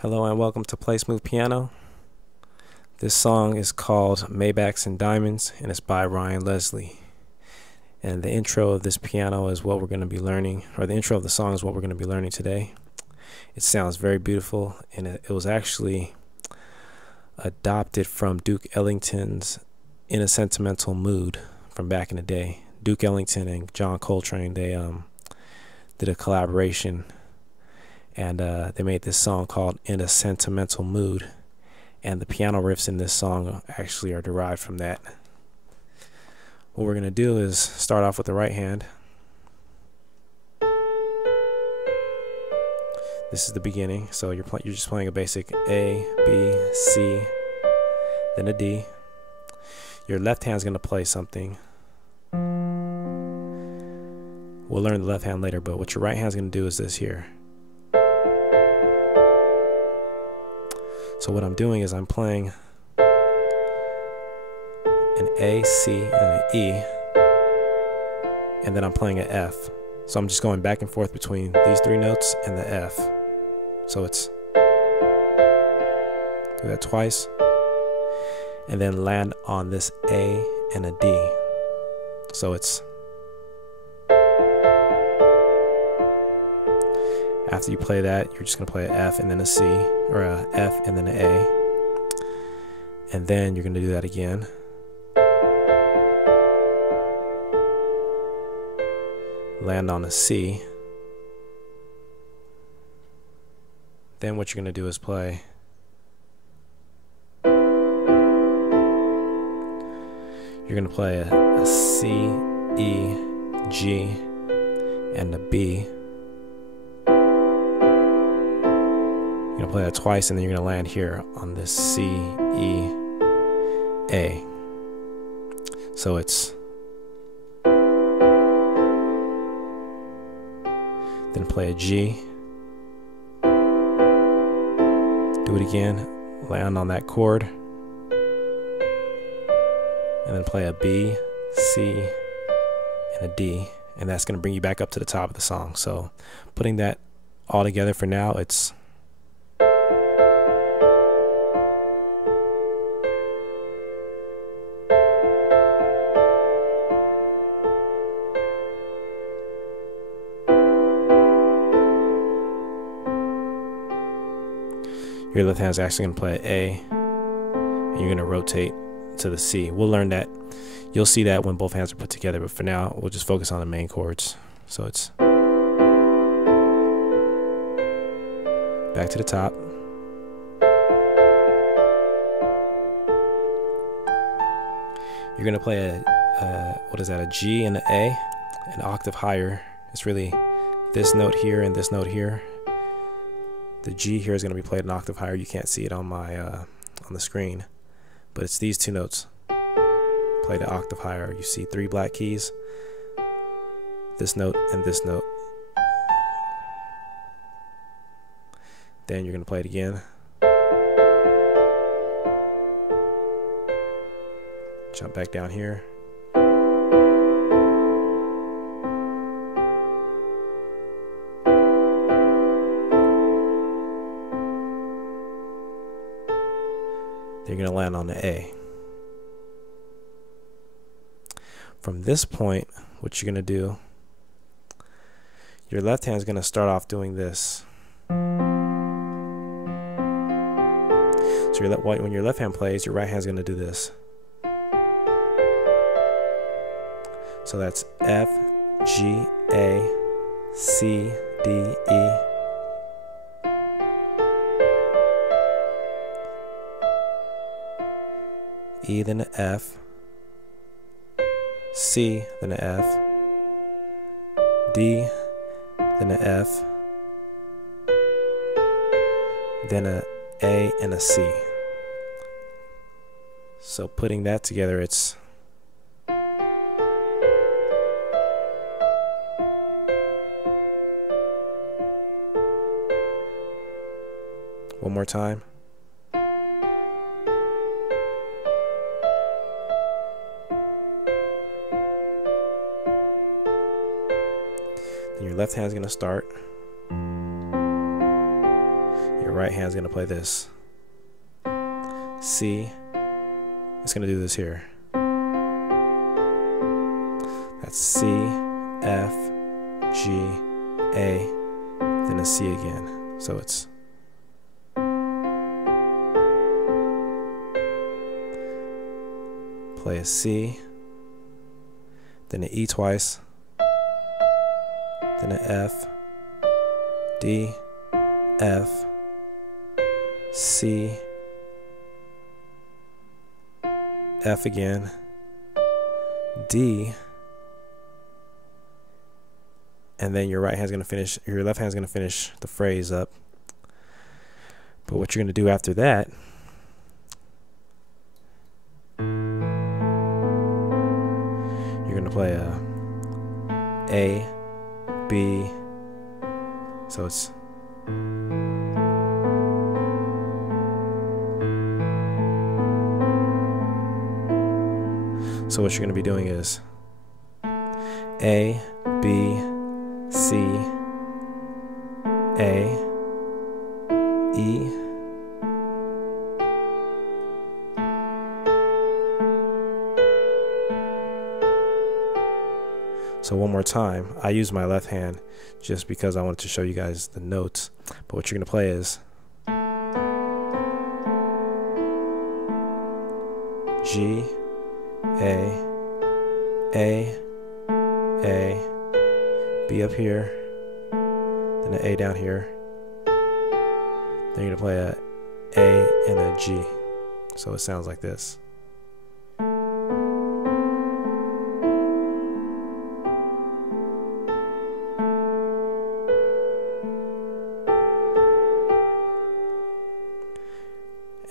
Hello and welcome to Play Smooth Piano. This song is called Maybachs and Diamonds and it's by Ryan Leslie. And the intro of this piano is what we're going to be learning, or the intro of the song is what we're going to be learning today. It sounds very beautiful, and it was actually adopted from Duke Ellington's In a Sentimental Mood from back in the day. Duke Ellington and John Coltrane, they did a collaboration, and they made this song called In a Sentimental Mood, and the piano riffs in this song actually are derived from that. What we're going to do is start off with the right hand. This is the beginning, so you're just playing a basic A, B, C, then a D. Your left hand's going to play something. We'll learn the left hand later, but what your right hand's going to do is this here. So what I'm doing is I'm playing an A, C, and an E, and then I'm playing an F. So I'm just going back and forth between these three notes and the F. So it's do that twice, and then land on this A and a D. So it's after you play that, you're just going to play an F and then a C, or a F and then an A, and then you're going to do that again. Land on a C. Then what you're going to do is play you're going to play a C, E, G, and a B. You're going to play that twice, and then you're going to land here on this C, E, A. So it's then play a G, do it again, land on that chord, and then play a B, C, and a D, and that's going to bring you back up to the top of the song. So putting that all together for now, it's your left hand is actually going to play A, and you're going to rotate to the C. We'll learn that. You'll see that when both hands are put together, but for now, we'll just focus on the main chords. So it's back to the top. You're going to play a G and an A, an octave higher. It's really this note here and this note here. The G here is going to be played an octave higher. You can't see it on my on the screen, but it's these two notes played an octave higher. You see three black keys, this note and this note. Then you're going to play it again. Jump back down here. You're going to land on the A. From this point, what you're going to do, your left hand is going to start off doing this. So when your left hand plays, your right hand is going to do this. So that's F, G, A, C, D, E. E, then an F, C, then an F, D, then an F, then a A and a C. So putting that together, it's one more time. Then your left hand is going to start. Your right hand's going to play this. C. It's going to do this here. That's C, F, G, A, then a C again. So it's play a C, then an E twice, then an F, D, F, C, F again, D, and then your left hand's gonna finish the phrase up. But what you're gonna do after that, you're gonna play A, B, so it's so what you're going to be doing is A, B, C, A, E, so one more time. I use my left hand just because I wanted to show you guys the notes, but what you're going to play is G, A, B up here, then an A down here, then you're going to play a and a G, so it sounds like this.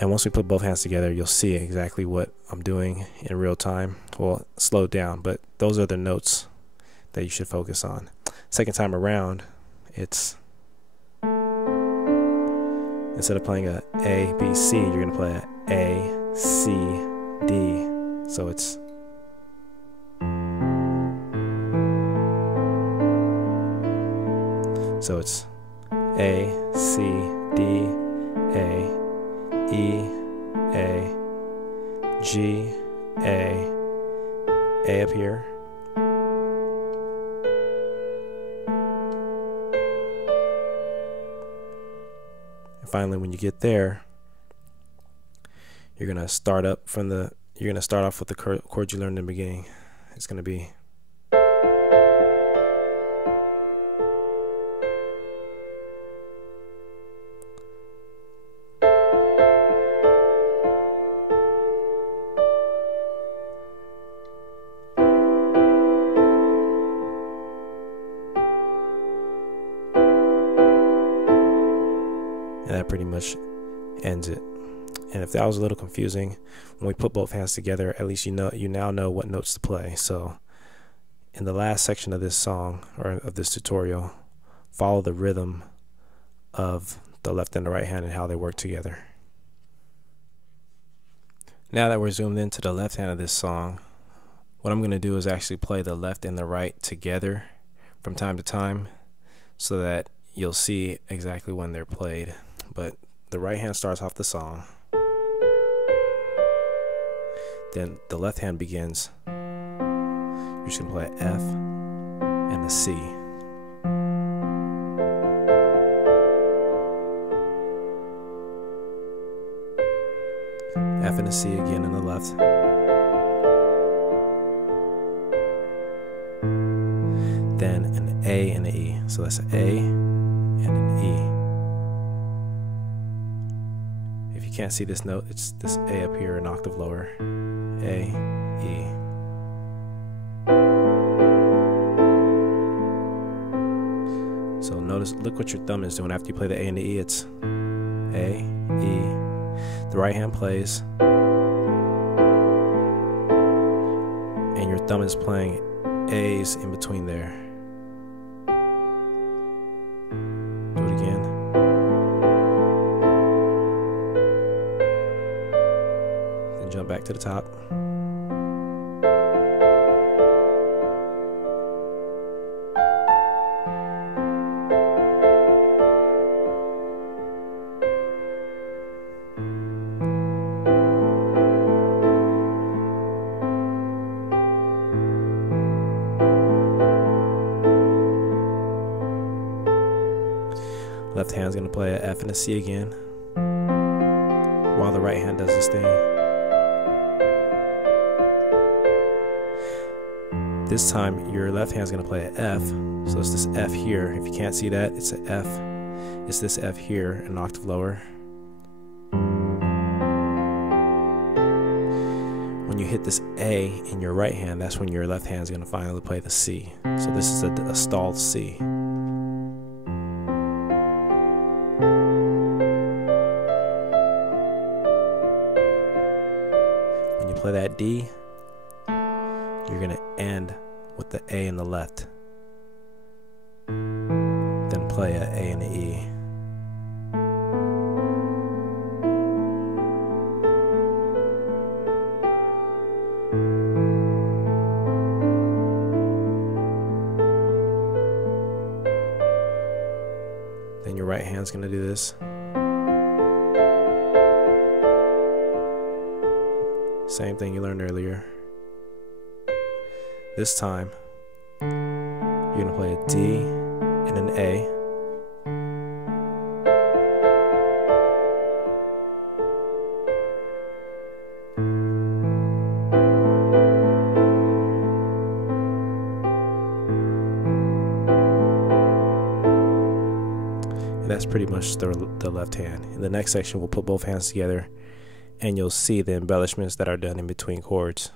And once we put both hands together, you'll see exactly what I'm doing in real time. Well, slowed down, but those are the notes that you should focus on. Second time around, it's instead of playing a A, B, C, you're going to play a C, D. So it's A, C, D, A, E, A, G, A up here, and finally when you get there, you're gonna start off with the chord you learned in the beginning. It's gonna be and that pretty much ends it. And if that was a little confusing, when we put both hands together, at least you now know what notes to play. So in the last section of this song, or of this tutorial, follow the rhythm of the left and the right hand and how they work together. Now that we're zoomed into the left hand of this song, what I'm going to do is actually play the left and the right together from time to time so that you'll see exactly when they're played. But the right hand starts off the song, then the left hand begins. You're just going to play an F and a C. F and a C again in the left. Then an A and an E. So that's an A and an E. If you can't see this note, it's this A up here, an octave lower. A, E. So look what your thumb is doing after you play the A and the E. It's A, E. The right hand plays, and your thumb is playing A's in between there. Do it again. Then jump back to the top. left hand's going to play an F and a C again, while the right hand does this thing. This time, your left hand's going to play an F, so it's this F here. If you can't see that, it's an F. It's this F here, an octave lower. When you hit this A in your right hand, that's when your left hand's going to finally play the C. So this is a stalled C. When you play that D, you're going to end with the A in the left. Then play an A and an E. Then your right hand's going to do this. Same thing you learned earlier. This time, you're going to play a D and an A. And that's pretty much the left hand. In the next section, we'll put both hands together, and you'll see the embellishments that are done in between chords.